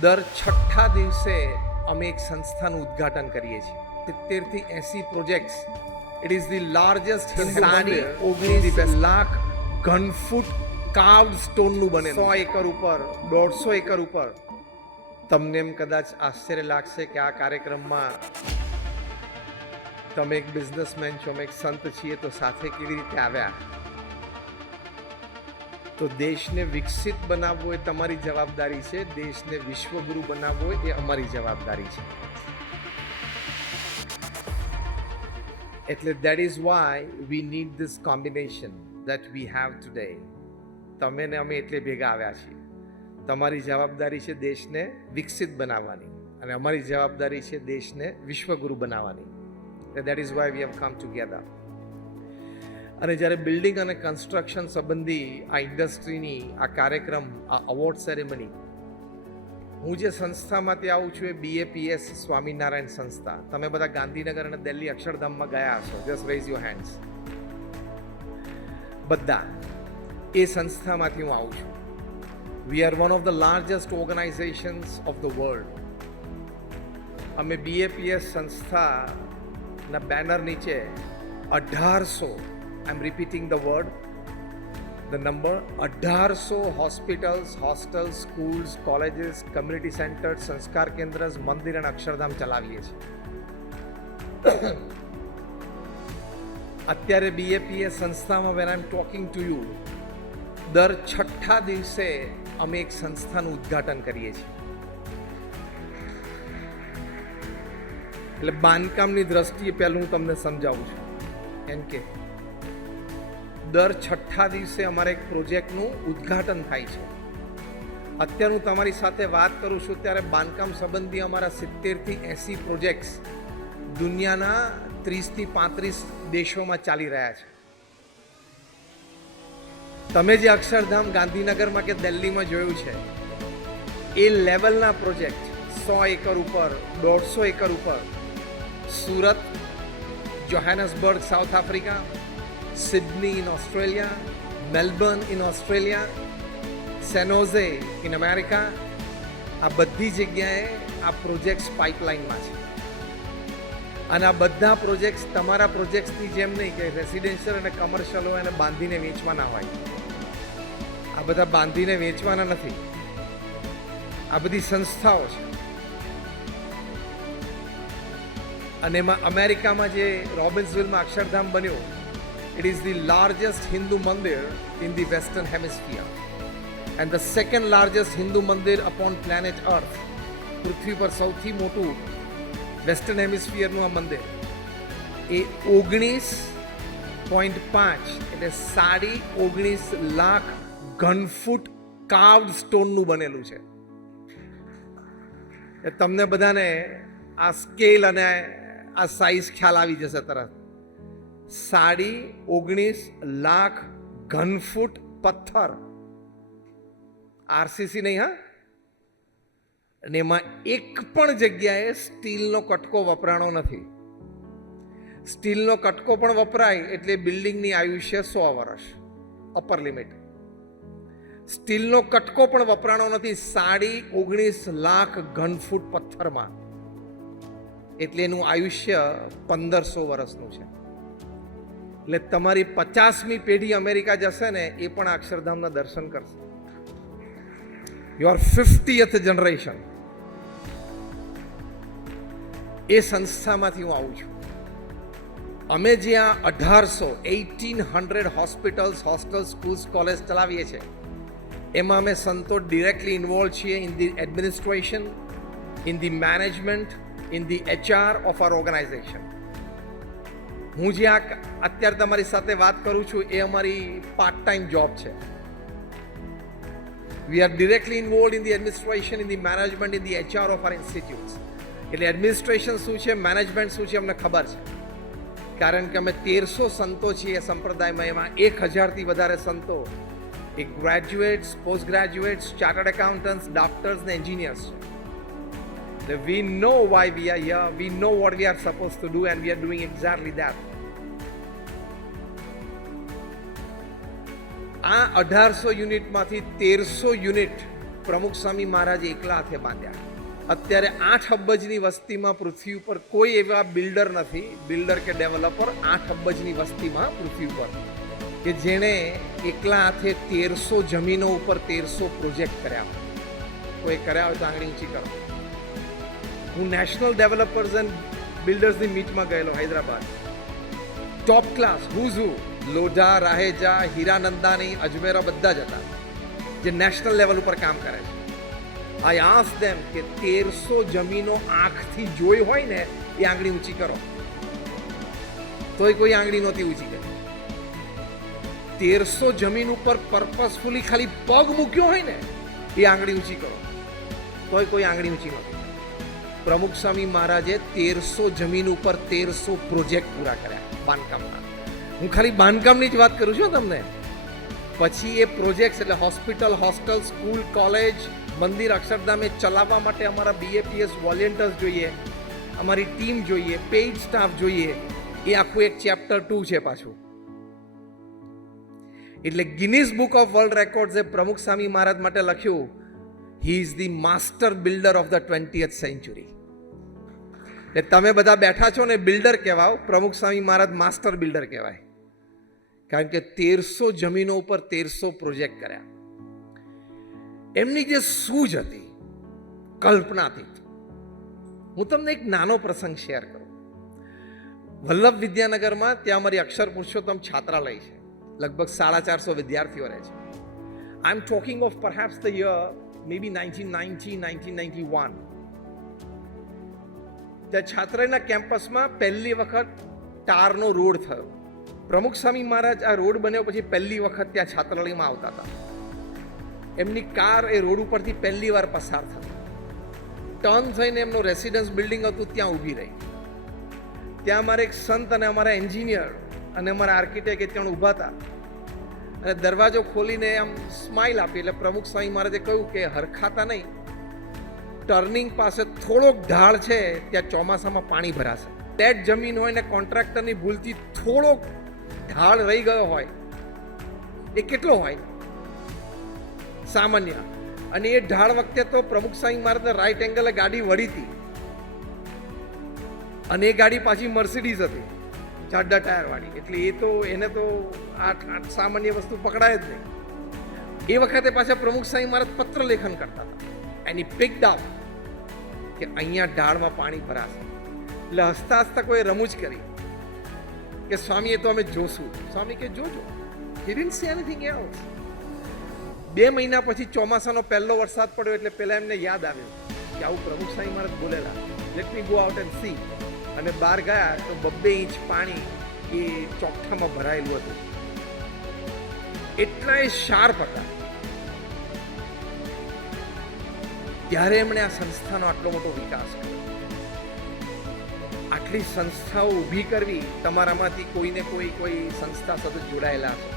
દર છઠ્ઠા દિવસે અમે એક સંસ્થાનું ઉદ્ઘાટન કરીએ છીએ. 70 થી 80 projects. It is the largest સાડી 19 લાખ ઘનફૂટ કાર્વ્ડ સ્ટોનનું બને 100 એકર ઉપર 150 એકર ઉપર. તમને એમ કદાચ આશ્ચર્ય લાગશે કે આ કાર્યક્રમમાં તમે એક બિઝનેસમેન છો, અમે એક સંત છીએ, તો સાથે કેવી રીતે આવ્યા? તો દેશને વિકસિત બનાવવો એ તમારી જવાબદારી છે, દેશને વિશ્વગુરુ બનાવવો એ અમારી જવાબદારી છે. એટલે that is why we need this combination that we have today. તમે ને અમે એટલે ભેગા આવ્યા છીએ. તમારી જવાબદારી છે દેશને વિકસિત બનાવવાની અને અમારી જવાબદારી છે દેશને વિશ્વગુરુ બનાવવાની. that is why we have come together. અને જ્યારે બિલ્ડિંગ અને કન્સ્ટ્રક્શન સંબંધી આ ઇન્ડસ્ટ્રીની આ કાર્યક્રમ, આ અવોર્ડ સેરેમની, હું જે સંસ્થામાંથી આવું છું એ BAPS સ્વામિનારાયણ સંસ્થા. તમે બધા ગાંધીનગર અને દિલ્હી અક્ષરધામમાં ગયા હશો. Just raise your hands. બધા એ સંસ્થામાંથી હું આવું છું. We are one of the largest organisations of the world. અમે BAPS સંસ્થાના બેનર નીચે 1800, I'm repeating the word, the number, 1800 hospitals, hostels, schools, colleges, community centers, સંસ્કાર કેન્દ્ર, મંદિર અને અક્ષરધામ ચલાવીએ છીએ. અત્યારે BAPS સંસ્થામાં when I'm talking to you, દર છઠ્ઠા દિવસે અમે એક સંસ્થાનું ઉદ્ઘાટન કરીએ છીએ. એટલે બાંધકામની દ્રષ્ટિએ પહેલું હું તમને સમજાવું છું. એમ કે દર છઠ્ઠા દિવસે અમારે એક પ્રોજેક્ટનું ઉદ્ઘાટન થાય છે. અત્યારે હું તમારી સાથે વાત કરું છું ત્યારે બાંધકામ સંબંધી અમારા 70 થી 80 પ્રોજેક્ટ્સ દુનિયાના 30 થી 35 દેશોમાં ચાલી રહ્યા છે. તમે જે અક્ષરધામ ગાંધીનગરમાં કે દિલ્હીમાં જોયું છે એ લેવલના પ્રોજેક્ટ 100 એકર ઉપર, 150 એકર ઉપર Surat, Johannesburg South Africa, Sydney in Australia, Melbourne in Australia, San Jose in America, આ બધી જગ્યાએ આ પ્રોજેક્ટ્સ પાઇપલાઇનમાં છે. અને આ બધા પ્રોજેક્ટ્સ તમારા પ્રોજેક્ટ્સની જેમ નહીં કે રેસિડેન્શિયલ અને કમર્શિયલ હોય અને બાંધીને વેચવાના હોય. આ બધા બાંધીને વેચવાના નથી. આ બધી સંસ્થાઓ છે. અને એમાં અમેરિકામાં જે રોબિન્સવિલમાં અક્ષરધામ બન્યું, it is the largest Hindu mandir in the western hemisphere and the second largest Hindu mandir upon planet earth. પૃથ્વી પર સૌથી મોટું વેસ્ટર્ન હેમિસ્ફિયરનું આ મંદિર એ 19.5 એટલે 19.5 લાખ ઘનફૂટ કાર્વ્ડ સ્ટોનનું બનેલું છે. તમને બધાને આ સ્કેલ અને આ સાઇઝ ખ્યાલ આવી જશે તરત. 19.5 લાખ ઘનફૂટ પથ્થર, RCC નહીં, હા. અને એમાં એક પણ જગ્યાએ સ્ટીલનો કટકો વપરાણો નથી. સ્ટીલનો કટકો પણ વપરાય એટલે બિલ્ડિંગની આયુષ્ય 100 વર્ષ, અપર લિમિટ. સ્ટીલનો કટકો પણ વપરાણો નથી 19.5 લાખ ઘનફૂટ પથ્થરમાં, એટલે એનું આયુષ્ય 1500 વર્ષનું છે. એટલે તમારી 50મી પેઢી અમેરિકા જશે ને એ પણ અક્ષરધામના દર્શન કરશે. Your 50th generation. એ સંસ્થામાંથી હું આવું છું. અમે જે આ 1800 હોસ્પિટલ્સ, હોસ્ટેલ્સ, સ્કૂલ્સ, કોલેજ ચલાવીએ છીએ એમાં અમે સંતો ડિરેક્ટલી ઇન્વોલ્વ છીએ in the administration, in the management, in the HR of our organization. હું જે અત્યારે તમારી સાથે વાત કરું છું એ અમારી પાર્ટ ટાઈમ જોબ છે. We are directly involve in the administration, in the management, in the HR of our institutes. એટલે એડમિનિસ્ટ્રેશન શું છે, મેનેજમેન્ટ શું છે અમને ખબર છે. કારણ કે અમે 1300 સંતો છીએ સંપ્રદાયમાં. એમાં 1000થી વધારે સંતો એ graduates, post graduates, chartered accountants, doctors ને એન્જિનિયર્સ છે. We know why we are here, we know what we are supposed to do and we are doing exactly that. આ 1800 યુનિટમાંથી 1300 યુનિટ પ્રમુખ સ્વામી મહારાજે એકલા હાથે બાંધ્યા. અત્યારે 8 અબજની વસ્તીમાં પૃથ્વી ઉપર કોઈ એવા બિલ્ડર નથી, બિલ્ડર કે ડેવલપર 8 અબજની વસ્તીમાં પૃથ્વી ઉપર, કે જેણે એકલા હાથે 1300 જમીનો ઉપર 1300 પ્રોજેક્ટ કર્યા. કોઈ કર્યા હોય તો આંગળી ઊંચી કરો. હું નેશનલ ડેવલપર્સ એન્ડ બિલ્ડર્સની મીટમાં ગયેલો હૈદરાબાદ. ટોપ ક્લાસ હુઝ હુ, લોઢા, રાહેજા, હીરાનંદાની, અજમેરા બધા જ હતા જે નેશનલ લેવલ ઉપર કામ કરે છે. આઈ આસ્ક ધેમ કે 1300 જમીનો આંખથી જોઈ હોય ને એ આંગળી ઊંચી કરો. તોય કોઈ આંગળી નહોતી ઊંચી કરી. 1300 જમીન ઉપર પર્પસફુલી ખાલી પગ મૂક્યો હોય ને એ આંગળી ઊંચી કરો. તોય કોઈ આંગળી ઊંચી નહોતી. પ્રમુખ સ્વામી મહારાજે 1300 જમીન ઉપર 1300 પ્રોજેક્ટ પૂરા કર્યા બાંધકામના. હું ખાલી બાંધકામની જ વાત કરું છું તમને. પછી એ પ્રોજેક્ટ એટલે હોસ્પિટલ, હોસ્ટેલ, સ્કૂલ, કોલેજ, મંદિર, અક્ષરધામે ચલાવવા માટે અમારા BAPS વોલેન્ટિયર્સ જોઈએ, અમારી ટીમ જોઈએ, પેઇડ સ્ટાફ જોઈએ. એ આખું એક ચેપ્ટર 2 છે પાછું. એટલે ગિનીઝ બુક ઓફ વર્લ્ડ રેકોર્ડ્સે પ્રમુખ સ્વામી મહારાજ માટે લખ્યું, he is the master builder of the 20th century. એટલે તમે બધા બેઠા છો ને બિલ્ડર કહેવાઓ, પ્રમુખ સ્વામી મહારાજ માસ્ટર બિલ્ડર કહેવાય. કારણ કે 1300 જમીનો ઉપર 1300 પ્રોજેક્ટ કર્યા. એમની જે સૂઝ હતી કલ્પનાતીત. હું તમને એક નાનો પ્રસંગ શેર કરું. વલ્લભ વિદ્યાનગરમાં ત્યાં અમારી અક્ષર પુરુષોત્તમ છાત્રાલય છે. લગભગ 450 વિદ્યાર્થીઓ રહે છે. I am talking of perhaps the year maybe 1991. ત્યાં છાત્રાલયના કેમ્પસમાં પહેલી વખત ટારનો રોડ થયો. પ્રમુખ સ્વામી મહારાજ આ રોડ બન્યો પછી પહેલી વખત ત્યાં છાત્રાલયમાં આવતા હતા. એમની કાર એ રોડ ઉપરથી પહેલી વાર પસાર થતી. ટર્ન થઈને એમનું રેસિડન્સ બિલ્ડિંગ હતું ત્યાં ઊભી રહી. ત્યાં અમારે એક સંત અને અમારા એન્જિનિયર અને અમારા આર્કિટેક્ટ ત્યાં ઊભા હતા અને દરવાજો ખોલીને આમ સ્માઇલ આપી. એટલે પ્રમુખ સ્વામી મહારાજે કહ્યું કે હરખાતા નહીં, ટર્નિંગ પાસે થોડોક ઢાળ છે, ત્યાં ચોમાસામાં પાણી ભરાશે. ડેડ જમીન હોય ને કોન્ટ્રાક્ટરની ભૂલથી થોડોક ઢાળ રહી ગયો હોય, એ કેટલો હોય સામાન્ય, અને એ ઢાળ વખતે તો પ્રમુખ સ્વામી મહારાજને રાઈટ એંગલે ગાડી વળી હતી અને એ ગાડી પાછી મર્સિડીઝ હતી, જાડા ટાયર વાળી. એટલે એ તો એને તો આ સામાન્ય વસ્તુ પકડાય જ નહીં. એ વખતે પાછા પ્રમુખ સ્વામી મહારાજ પત્ર લેખન કરતા હતા. એની પિક્ડ અપ કે અહીંયા ઢાળમાં પાણી ભરાશે. એટલે હસતા હસતા કોઈ રમૂજ કરી કે સ્વામી એ તો અમે જોશું. સ્વામી કે જોજો. He didn't say anything else. 2 મહિના પછી ચોમાસાનો પહેલો વરસાદ પડ્યો એટલે પહેલા એમને યાદ આવ્યું કે આવું પ્રમુખ સ્વામી મહારાજ બોલેલા, let me go out and see. અને બહાર ગયા તો 2 ઇંચ પાણી એ ચોકઠામાં ભરાયેલું હતું. એટલા એ શાર્પ હતા. ત્યારે એમણે આ સંસ્થાનો આટલો મોટો વિકાસ કર્યો. આટલી સંસ્થાઓ ઊભી કરવી, તમારામાંથી કોઈને કોઈ સંસ્થા સાથે જોડાયેલા છે,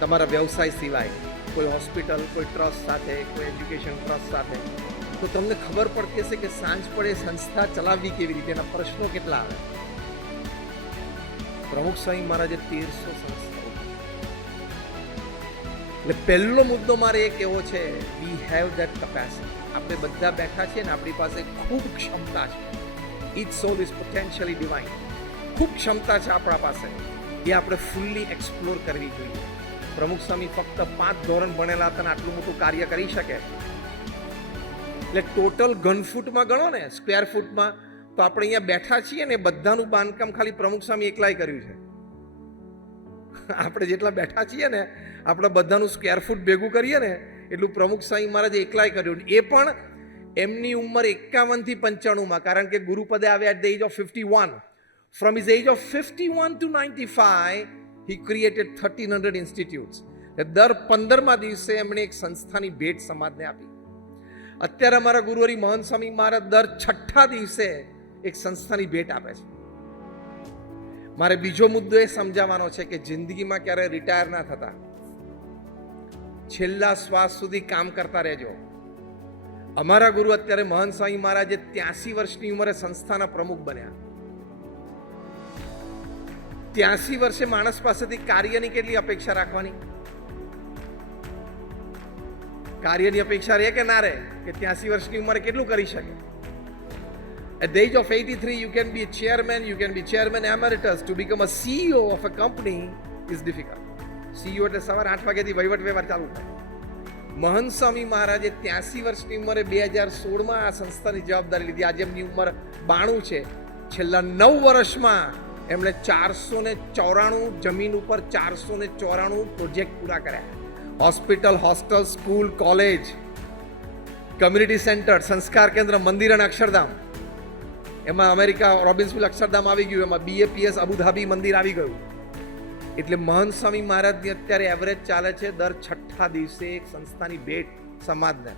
તમારા વ્યવસાય સિવાય કોઈ હોસ્પિટલ, કોઈ ટ્રસ્ટ સાથે, કોઈ એજ્યુકેશન ટ્રસ્ટ સાથે, તો તમને ખબર પડતી હશે કે સાંજ પડે સંસ્થા ચલાવવી કેવી રીતે, એના પ્રશ્નો કેટલા આવે. પ્રમુખ સ્વામી મહારાજે 1300 સંસ્થાઓ. એટલે પહેલો મુદ્દો મારે એ કહેવો છે, વી હેવ ધેટ કેપેસિટી. આપણે બધા બેઠા છીએ ને આપણી પાસે ખૂબ ક્ષમતા છે. Each soul is potentially divine. ખૂબ ક્ષમતા છે આપણા પાસે, એ આપણે ફૂલ્લી એક્સપ્લોર કરવી જોઈએ. પ્રમુખ સ્વામી ફક્ત 5 ધોરણ ભણેલા હતા અને આટલું મોટું કાર્ય કરી શકે. એટલે ટોટલ ઘન ફૂટમાં ગણો ને, સ્ક્વેર ફૂટમાં, તો આપણે અહીંયા બેઠા છીએ ને બધાનું બાંધકામ ખાલી પ્રમુખ સ્વામી એકલાય કર્યું છે. આપણે જેટલા બેઠા છીએ ને, આપણે બધાનું સ્ક્વેર ફૂટ ભેગું કરીએ ને એટલું પ્રમુખ સ્વામી મહારાજે એકલાય કર્યું. એ પણ એમની ઉંમર 51 થી 95માં, કારણ કે ગુરુપદે આવ્યા at the age of 51. From his age of 51 to 95 he created 1300 institutes. દર 15મા દિવસે એમણે એક સંસ્થાની ભેટ સમાજને આપી. અત્યારે અમારા ગુરુહરિ મહંત સ્વામી મહારાજ દર 6ઠા દિવસે એક સંસ્થાની ભેટ આપે છે. મારે બીજો મુદ્દો એ સમજાવવાનો છે કે જિંદગીમાં ક્યારે રિટાયર ના થતા, છેલ્લા શ્વાસ સુધી કામ કરતા રહેજો. અમારા ગુરુ અત્યારે મહંત સ્વામી મહારાજે 83 વર્ષની ઉંમરે સંસ્થાના પ્રમુખ બન્યા. 83 વર્ષે માણસ પાસેથી કાર્યની કેટલી અપેક્ષા રાખવાની? કાર્યની અપેક્ષા રહે કે ના રહે કે 83 વર્ષની ઉંમરે કેટલું કરી શકે? At the age of 83, you can be a chairman, you can be chairman emeritus. To become a CEO of a company is difficult. CEO એટલે સવારે 8 વાગ્યાથી વહીવટ વ્યવહાર ચાલુ થાય. મહંત સ્વામી મહારાજે 83 વર્ષની ઉંમરે 2016માં આ સંસ્થાની જવાબદારી લીધી. આજે એમની ઉંમર 92 છે. છેલ્લા 9 વર્ષમાં એમણે 494 જમીન ઉપર 494 પ્રોજેક્ટ પૂરા કર્યા. Hospital, hostel, school, college, community centre, સંસ્કાર કેન્દ્ર, મંદિર અને અક્ષરધામ. એમાં અમેરિકા રોબિન્સવિલ અક્ષરધામ આવી ગયું, એમાં BAPS અબુધાબી મંદિર આવી ગયું. એટલે મહંત સ્વામી મહારાજની અત્યારે એવરેજ ચાલે છે દર 6ઠ્ઠા દિવસે એક સંસ્થાની ભેટ સમાજને.